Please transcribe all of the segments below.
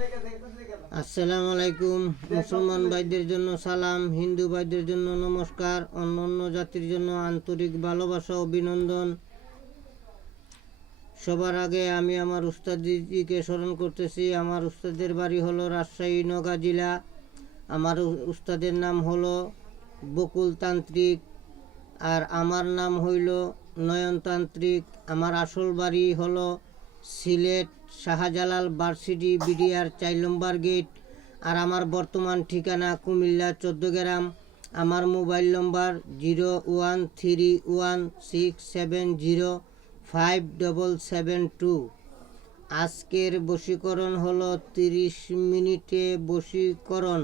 আসসালামু আলাইকুম। মুসলমান ভাইদের জন্য সালাম, হিন্দু ভাইদের জন্য নমস্কার, অন্যান্য জাতির জন্য আন্তরিক ভালোবাসা অভিনন্দন। সবার আগে আমি আমার উস্তাদিকে স্মরণ করতেছি। আমার উস্তাদের বাড়ি হলো রাজশাহী নওগাঁ জেলা। আমার উস্তাদের নাম হলো বকুলতান্ত্রিক, আর আমার নাম হইল নয়নতান্ত্রিক। আমার আসল বাড়ি হলো সিলেট শাহজালাল ভার্সিটি বিডিআর 4 নম্বর গেট। আর আমার বর্তমান ঠিকানা কুমিল্লা 14 গ্রাম। আমার মোবাইল নম্বর 013167057772। আজকের বশীকরণ হলো 30 মিনিটে বশীকরণ।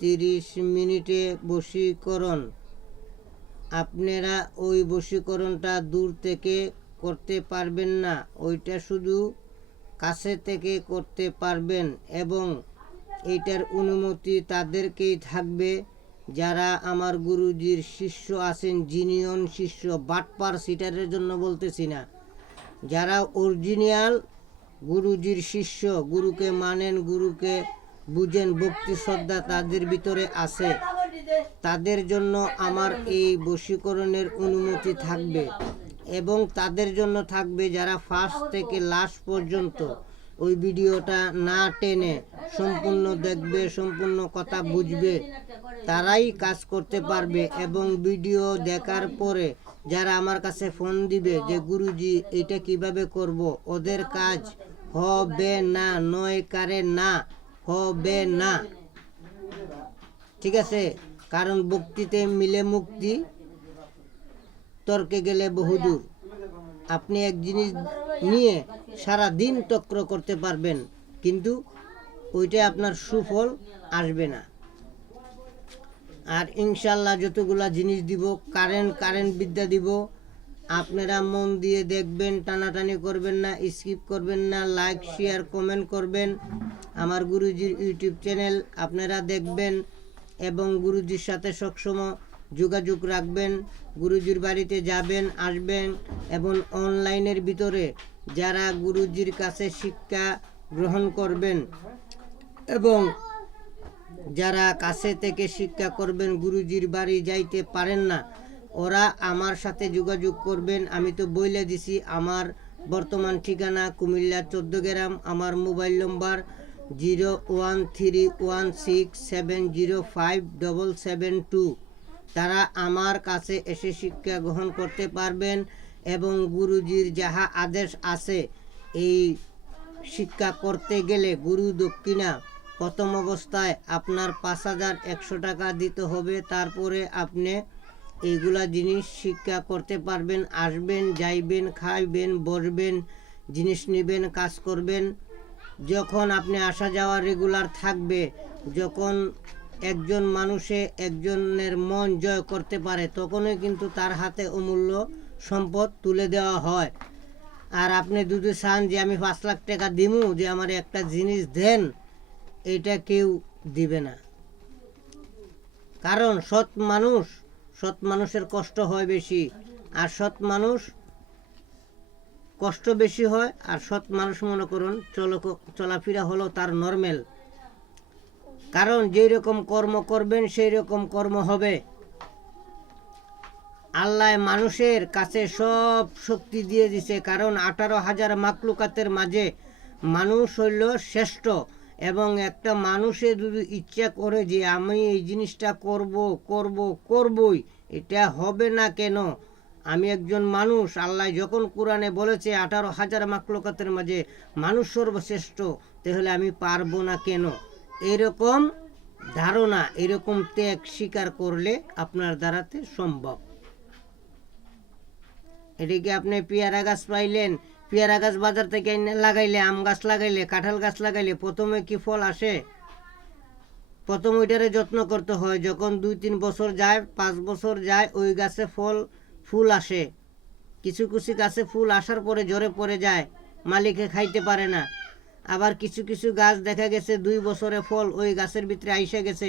30 মিনিটে বশীকরণ। আপনারা ওই বশীকরণটা দূর থেকে করতে পারবেন না, ওইটা শুধু কাছে থেকে করতে পারবেন। এবং এইটার অনুমতি তাদেরকেই থাকবে যারা আমার গুরুজির শিষ্য আছেন, জিনিয়ন শিষ্য। বাটপার সিটারের জন্য বলতেছি না, যারা অরিজিনাল গুরুজির শিষ্য, গুরুকে মানেন, গুরুকে বুঝেন, ভক্তি শ্রদ্ধা তাদের ভিতরে আছে, তাদের জন্য আমার এই বশীকরণের অনুমতি থাকবে। এবং তাদের জন্য থাকবে যারা ফার্স্ট থেকে লাস্ট পর্যন্ত ওই ভিডিওটা না টেনে সম্পূর্ণ দেখবে, সম্পূর্ণ কথা বুঝবে, তারাই কাজ করতে পারবে। এবং ভিডিও দেখার পরে যারা আমার কাছে ফোন দিবে যে গুরুজি এটা কিভাবে করব, ওদের কাজ হবে না, নয় কারে না, হবে না। ঠিক আছে? কারণ ভক্তিতে মিলে মুক্তি, তর্কে গেলে বহুদূর। আপনি এক জিনিস নিয়ে সারা দিন তক্র করতে পারবেন, কিন্তু ওইটা আপনার সুফল আসবে না। আর ইনশাল্লাহ যতগুলা জিনিস দিব, কারেন্ট বিদ্যা দিব, আপনারা মন দিয়ে দেখবেন, টানাটানি করবেন না, স্কিপ করবেন না, লাইক শেয়ার কমেন্ট করবেন। আমার গুরুজির ইউটিউব চ্যানেল আপনারা দেখবেন এবং গুরুজির সাথে সবসময় যোগাযোগ রাখবেন। গুরুজির বাড়িতে যাবেন, আসবেন। এবং অনলাইনের ভিতরে যারা গুরুজির কাছে শিক্ষা গ্রহণ করবেন এবং যারা কাছে থেকে শিক্ষা করবেন, গুরুজির বাড়ি যাইতে পারেন না, ওরা আমার সাথে যোগাযোগ করবেন। আমি তো বইলে দিছি আমার বর্তমান ঠিকানা কুমিল্লা 14 গ্রাম। আমার মোবাইল নম্বর 013167057772। তারা আমার কাছে এসে শিক্ষা গ্রহণ করতে পারবেন এবং গুরুজির যাহা আদেশ আছে, এই শিক্ষা করতে গেলে গুরু দক্ষিণা প্রথম অবস্থায় আপনার 5100 টাকা দিতে হবে। তারপরে আপনি এইগুলা জিনিস শিক্ষা করতে পারবেন। আসবেন, যাইবেন, খাইবেন, বসবেন, জিনিস নেবেন, কাজ করবেন। যখন আপনি আসা যাওয়া রেগুলার থাকবে, যখন একজন মানুষে একজনের মন জয় করতে পারে, তখনই কিন্তু তার হাতে অমূল্য সম্পদ তুলে দেওয়া হয়। আর আপনি যদি চান যে আমি 5 লাখ টাকা দিমু, যে আমার একটা জিনিস দেন, এটা কেউ দিবে না। কারণ সৎ মানুষের কষ্ট হয় বেশি, আর সৎ মানুষ কষ্ট বেশি হয়। আর সৎ মানুষ মনে করুন চলাফেরা হলো তার নর্মাল। কারণ যেই রকম কর্ম করবেন সেই রকম কর্ম হবে। আল্লাহ মানুষের কাছে সব শক্তি দিয়ে দিছে, কারণ 18,000 মাকলুকাতের মাঝে মানুষ হইল শ্রেষ্ঠ। এবং একটা মানুষে যদি ইচ্ছা করে যে আমি এই জিনিসটা করবই, এটা হবে না কেন? আমি একজন মানুষ, আল্লাহ যখন কোরআনে বলেছে 18,000 মাকলুকাতের মাঝে মানুষ সর্বশ্রেষ্ঠ, তাহলে আমি পারবো না কেন? এরকম ধারণা, এরকম ত্যাগ স্বীকার করলে আপনার দ্বারাতে সম্ভব। এদিকে আপনি পেয়ারা গাছ পাইলেন, পেয়ারা গাছ বাজার থেকে লাগাইলে, আম গাছ লাগাইলে, কাঁঠাল গাছ লাগাইলে প্রথমে কি ফল আসে? প্রথম ওইটারে যত্ন করতে হয়। যখন 2-3 বছর যায়, 5 বছর যায়, ওই গাছে ফুল আসে। কিছু কিছু গাছে ফুল আসার পরে ঝরে পড়ে যায়, মালিকে খাইতে পারে না। আবার কিছু কিছু গাছ দেখা গেছে 2 বছরে ফল ওই গাছের ভিতরে আইসে গেছে,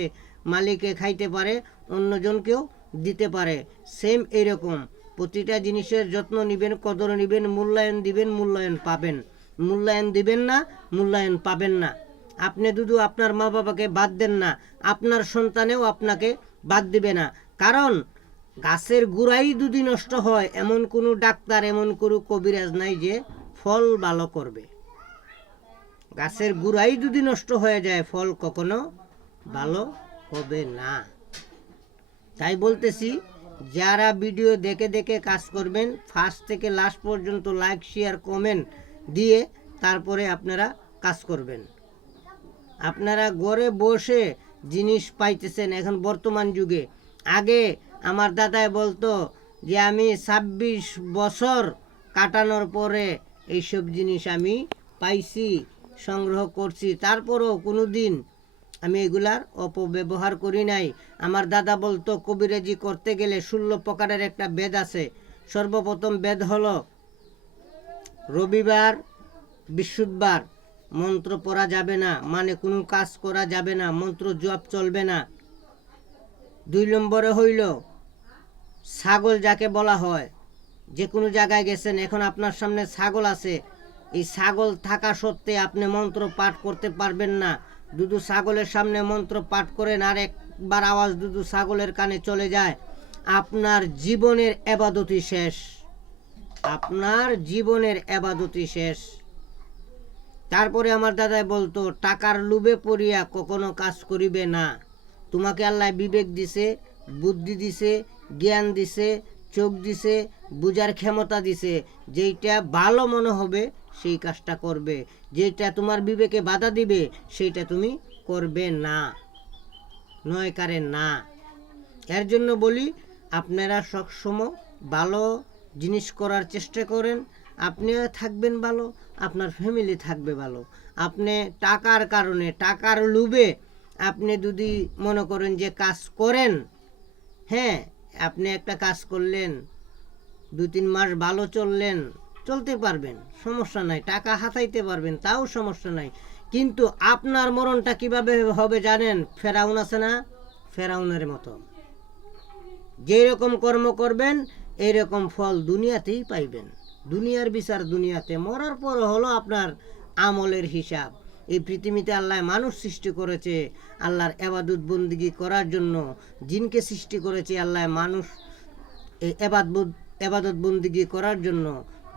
মালিকে খাইতে পারে, অন্যজনকেও দিতে পারে। সেম এইরকম প্রতিটা জিনিসের যত্ন নেবেন, কদর নেবেন, মূল্যায়ন দিবেন, মূল্যায়ন পাবেন। মূল্যায়ন দিবেন না, মূল্যায়ন পাবেন না। আপনি শুধু আপনার মা বাবাকে বাদ দেন না, আপনার সন্তানেও আপনাকে বাদ দিবে না। কারণ গাছের গোড়াই যদি নষ্ট হয়, এমন কোনো ডাক্তার, এমন কোনো কবিরাজ নাই যে ফল ভালো করবে। গাছের গোড়াই যদি নষ্ট হয়ে যায়, ফল কখনো ভালো হবে না। তাই বলতেছি, যারা ভিডিও দেখে দেখে কাজ করবেন, ফার্স্ট থেকে লাস্ট পর্যন্ত লাইক, শেয়ার, কমেন্ট দিয়ে তারপরে আপনারা কাজ করবেন। আপনারা ঘরে বসে জিনিস পাইতেছেন এখন বর্তমান যুগে। আগে আমার দাদাই বলতো যে আমি 26 বছর কাটানোর পরে এইসব জিনিস আমি পাইছি, সংগ্রহ করছি, তারপরেও কোনো দিন আমি এগুলার অপব্যবহার করি নাই। আমার দাদা বলতো কবিরাজি করতে গেলে 16 প্রকারের একটা বেদ আছে। সর্বপ্রথম বেদ হলো রবিবার, বৃহস্পতিবার মন্ত্র পড়া যাবে না, মানে কোনো কাজ করা যাবে না, মন্ত্র জপ চলবে না। 2 নম্বরে হইল ছাগল যাকে বলা হয়, যে কোনো জায়গায় গেছেন, এখন আপনার সামনে ছাগল আছে, এই ছাগল থাকা সত্ত্বে আপনি মন্ত্র পাঠ করতে পারবেন না। দুদু ছাগলের সামনে মন্ত্র পাঠ করেন, আর একবার আওয়াজ দুদু ছাগলের কানে চলে যায়, আপনার জীবনের এবাদতি শেষ, আপনার জীবনের এবাদতি শেষ। তারপরে আমার দাদাই বলতো টাকার লোভে পড়িয়া কখনো কাজ করিবে না। তোমাকে আল্লাহ বিবেক দিছে, বুদ্ধি দিছে, জ্ঞান দিছে, চোখ দিছে, বুঝার ক্ষমতা দিছে, যেইটা ভালো মনে হবে সেই কাজটা করবে, যেটা তোমার বিবেকে বাধা দিবে সেইটা তুমি করবে না, নয় কারে না। এর জন্য বলি, আপনারা সবসময় ভালো জিনিস করার চেষ্টা করেন, আপনিও থাকবেন ভালো, আপনার ফ্যামিলি থাকবে ভালো। আপনি টাকার কারণে, টাকার লোভে আপনি যদি মনে করেন যে কাজ করেন, হ্যাঁ আপনি একটা কাজ করলেন, 2-3 মাস ভালো চলতে পারবেন, সমস্যা নাই, টাকা হাতাইতে পারবেন, তাও সমস্যা নাই। কিন্তু আপনার মরণটা কিভাবে হবে জানেন? ফেরাউন আছে না, ফেরাউনের মতো। যেরকম কর্ম করবেন এইরকম ফল দুনিয়াতেই পাইবেন। দুনিয়ার বিচার দুনিয়াতে, মরার পর হলো আপনার আমলের হিসাব। এই পৃথিবীতে আল্লাহ মানুষ সৃষ্টি করেছে আল্লাহর ইবাদত বন্দেগী করার জন্য। জিনকে সৃষ্টি করেছে আল্লাহ মানুষ এই ইবাদত বন্দেগী করার জন্য।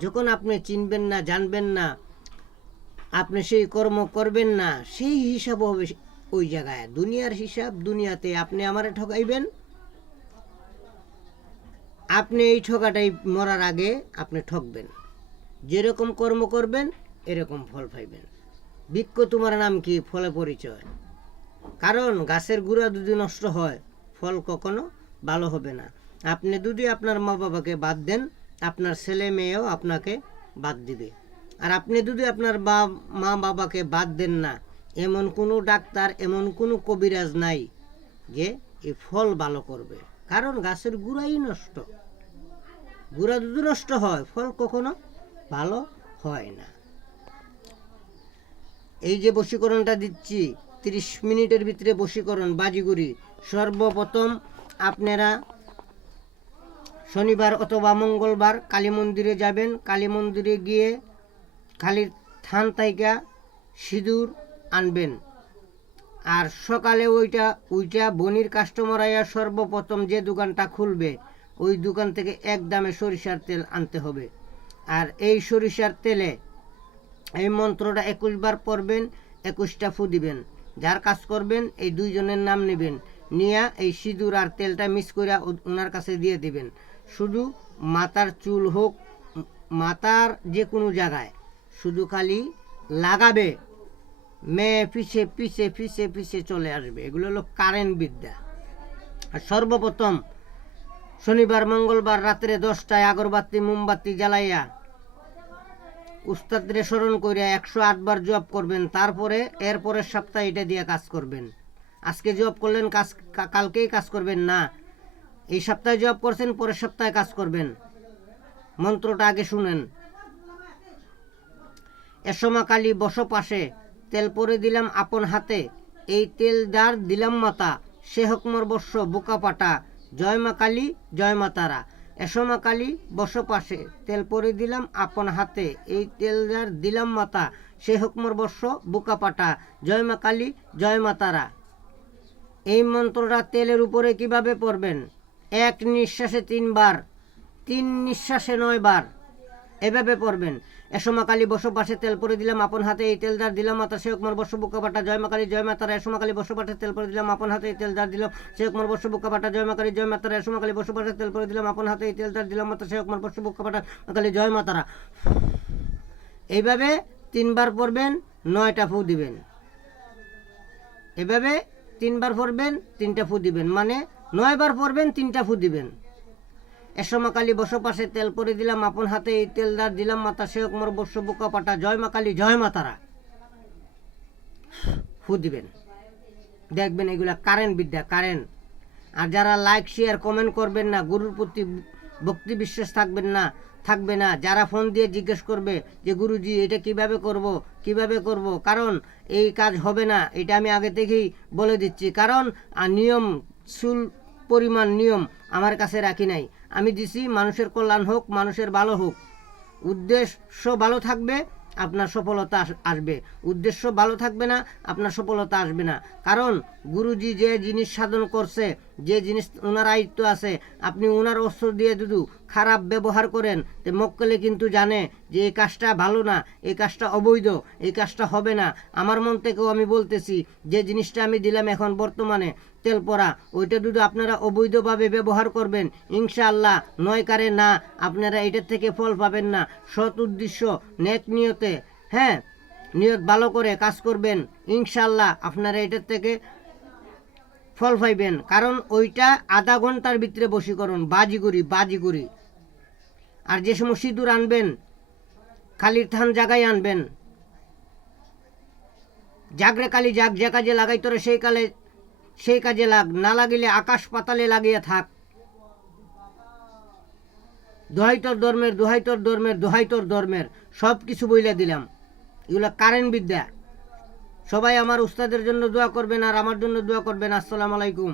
যখন আপনি চিনবেন না, জানবেন না, আপনি সেই কর্ম করবেন না, সেই হিসাব হবে ওই জায়গায়। দুনিয়ার হিসাব দুনিয়াতে। আপনি আমারে ঠকাইবেন, আপনি এই ঠকাটাই মরার আগে আপনি ঠকবেন। যেরকম কর্ম করবেন এরকম ফল পাইবেন। বৃক্ষ তোমার নাম কি, ফলে পরিচয়। কারণ গাছের গুঁড়া যদি নষ্ট হয়, ফল কখনো ভালো হবে না। আপনি যদি আপনার মা বাবাকে বাদ দেন, আপনার ছেলে মেয়েও আপনাকে বাদ দিবে। আর আপনি যদি আপনার মা বাবাকে বাদ দেন না, এমন কোনো ডাক্তার, এমন কোনো কবিরাজ নাই যে এই ফল ভালো করবে। কারণ গাছের গুঁড়াই নষ্ট। গুঁড়া যদি নষ্ট হয়, ফল কখনো ভালো হয় না। এই যে বশীকরণটা দিচ্ছি, 30 মিনিটের ভিতরে বশীকরণ, বাজিগুড়ি। সর্বপ্রথম আপনারা শনিবার অথবা মঙ্গলবার কালী মন্দিরে যাবেন। কালী মন্দিরে গিয়ে কালীর থান থেকে সিঁদুর আনবেন। আর সকালে ওইটা বনির কাস্টমার আয়া সর্বপ্রথম যে দোকানটা খুলবে ওই দোকান থেকে একদমে সরিষার তেল আনতে হবে। আর এই সরিষার তেলে এই মন্ত্রটা 21 বার পড়বেন, 21টা ফু দিবেন। যার কাজ করবেন এই 2 জনের নাম নেবেন, নিয়ে এই সিঁদুর আর তেলটা মিক্স করে ওনার কাছে দিয়ে দিবেন। শুধু মাথার চুল হোক, মাথার যে কোনো জায়গায় শুধু খালি লাগাবে, মেয়ে পিছে পিছে পিছে পিছে চলে আসবে। এগুলো হলো কারেন্ট বিদ্যা। আর সর্বপ্রথম শনিবার মঙ্গলবার রাত্রে 10টায় আগরবাতি মোমবাতি জ্বালাইয়া উস্তাদরে স্মরণ করে 108 বার জপ করবেন। তারপরে এরপরের সপ্তাহে এটা দিয়ে কাজ করবেন। আজকে জপ করলেন, কালকেই কাজ করবেন না। এই সপ্তাহে জপ করছেন, পরের সপ্তাহে কাজ করবেন। মন্ত্রটা আগে শুনেন। এসমা কালী বস পাশে, তেল পরে দিলাম আপন হাতে, এই তেল দার দিলাম মাতা, সে হকমর বর্ষ বুকা পাটা, জয় মা কালী জয় মা তারা। এসমকালী বসো পাশে তেল পরে দিলাম আপন হাতে এই তেল যার দিলাম মাতা সে হুকমর বর্ষ বুকা পাটা জয় মা কালী জয় মা তারা। এই মন্ত্রটা তেলের উপরে কিভাবে পড়বেন? এক নিঃশ্বাসে 3 বার, 3 নিঃশ্বাসে 9 বার এভাবে পড়বেন। এসমা কালী বসো পাশে তেল পরে দিলাম আপন হাতে এই তেল দার দিলাম মাতা সে হুকমর বর্ষ বুকা পাটা জয় মা কালী জয় মা তারা। এসমা কালী বসো পাশে তেল পরে দিলাম আপন হাতে এই তেল দার দিলাম সে হুকমর বর্ষ বুকা পাটা জয় মা কালী জয় মা তারা। এসমা কালী বসো পাশে তেল পরে দিলাম আপন হাতে এই তেল দার দিলাম মাতা সে হুকমর বর্ষ বুকা পাটা কালী জয় মা তারা। এইভাবে 3 বার পড়বেন, 9টা ফু দিবেন। এভাবে 3 বার পড়বেন, 3টা ফু দিবেন, মানে 9 বার পড়বেন, 3টা ফু দিবেন। এসমা কালী বসো পাশে তেল পরে দিলাম আপন হাতে এই তেল দার দিলাম মাতা সে হুকমর বর্ষ বুকা পাটা জয় মা কালী জয় মা তারা। ফু দিবেন। দেখবেন এগুলা কারেন্ট বিদ্যা, কারেন্ট। আর যারা লাইক শেয়ার কমেন্ট করবেন না, গুরুর প্রতি ভক্তি বিশ্বাস থাকবে না, যারা ফোন দিয়ে জিজ্ঞেস করবে যে গুরুজি এটা কিভাবে করব, কারণ এই কাজ হবে না, এটা আমি আগে থেকেই বলে দিচ্ছি। কারণ নিয়ম সুল পরিমাণ নিয়ম আমার কাছে রাখি নাই, আমি দিছি মানুষের কল্যাণ হোক, মানুষের ভালো হোক। উদ্দেশ্য ভালো থাকবে, আপনার সফলতা আসবে। উদ্দেশ্য ভালো থাকবে না, আপনার সফলতা আসবে না। কারণ গুরুজি যে জিনিস সাধন করছে, যে জিনিস ওনার আয়ত্ত আছে, আপনি ওনার অস্ত্র দিয়ে যদি খারাপ ব্যবহার করেন তো মক্কেলে কিন্তু জানে যে এই কাজটা ভালো না, এই কাজটা অবৈধ, এই কাজটা হবে না। আমার মন থেকেও আমি বলতেছি যে জিনিসটা আমি দিলাম এখন বর্তমানে তেল পরা, ওইটা যদি আপনারা অবৈধভাবে ব্যবহার করবেন, ইনশাআল্লাহ নয়কারে না, আপনারা এটার থেকে ফল পাবেন না। সৎ উদ্দেশ্য নেক নিয়তে, হ্যাঁ, নিয়ত ভালো করে কাজ করবেন, ইনশাআল্লাহ আপনারা এটার থেকে ফল পাইবেন। কারণ ওইটা আধা ঘন্টার ভিতরে বশীকরণ, বাজিগুড়ি। আর যে সময় সিঁদুর আনবেন, কালির থান জায়গায় আনবেন, জাগরে কালি জাগ, যে কাজে লাগাই তোরে সেই কাজে লাগ, না লাগিলে আকাশ পাতালে লাগিয়ে থাক। দোহাই তোর ধর্মের সব কিছু বইলা দিলাম। এগুলো কারেন্ট বিদ্যা। সবাই আমার উস্তাদের জন্য দোয়া করবেন আর আমার জন্য দোয়া করবেন। আসসালামু আলাইকুম।